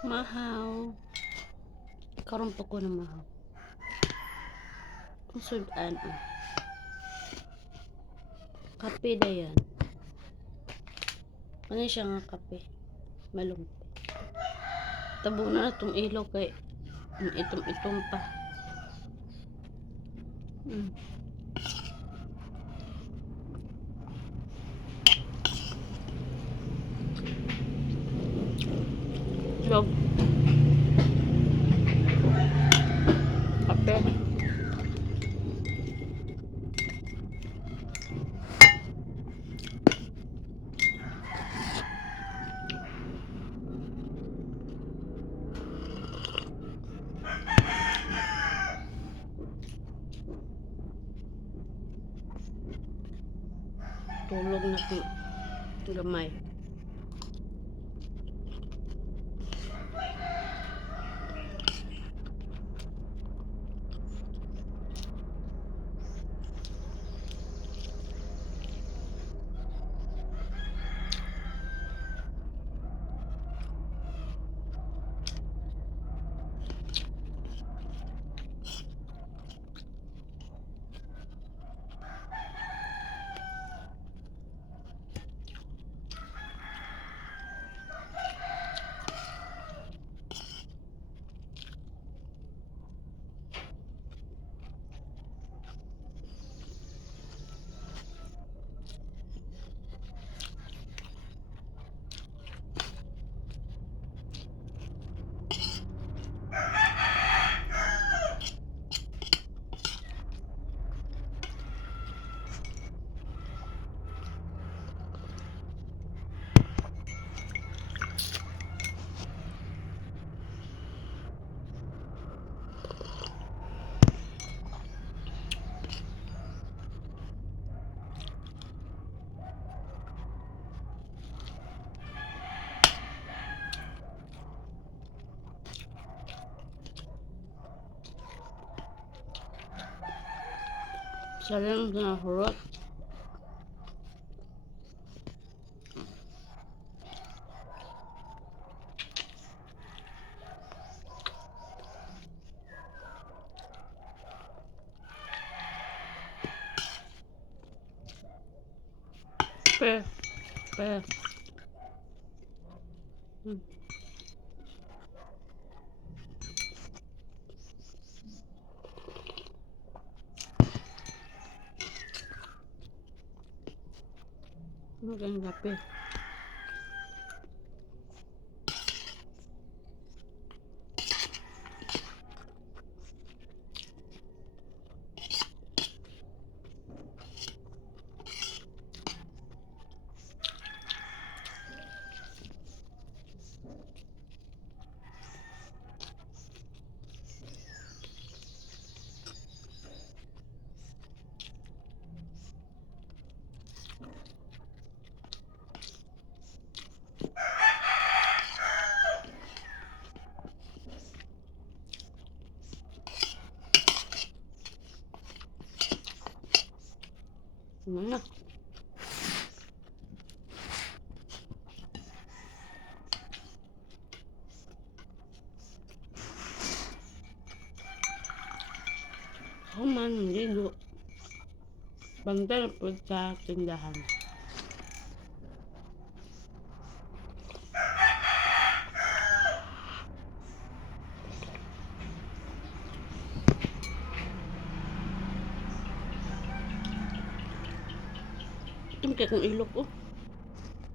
Mahaw. Karon po ko ng mahaw. Ang sudan kape na yan. Ano siya nga kape? Malumpi. Tabo na itong ilaw kay itom pa. Log. Kape. Tulog na ito. Gamay. Salang na hurot. Pe. Magandang kape. Na. Ako man, ligo. Banda na po sa tindahan. Ito kaya kong ilok, oh.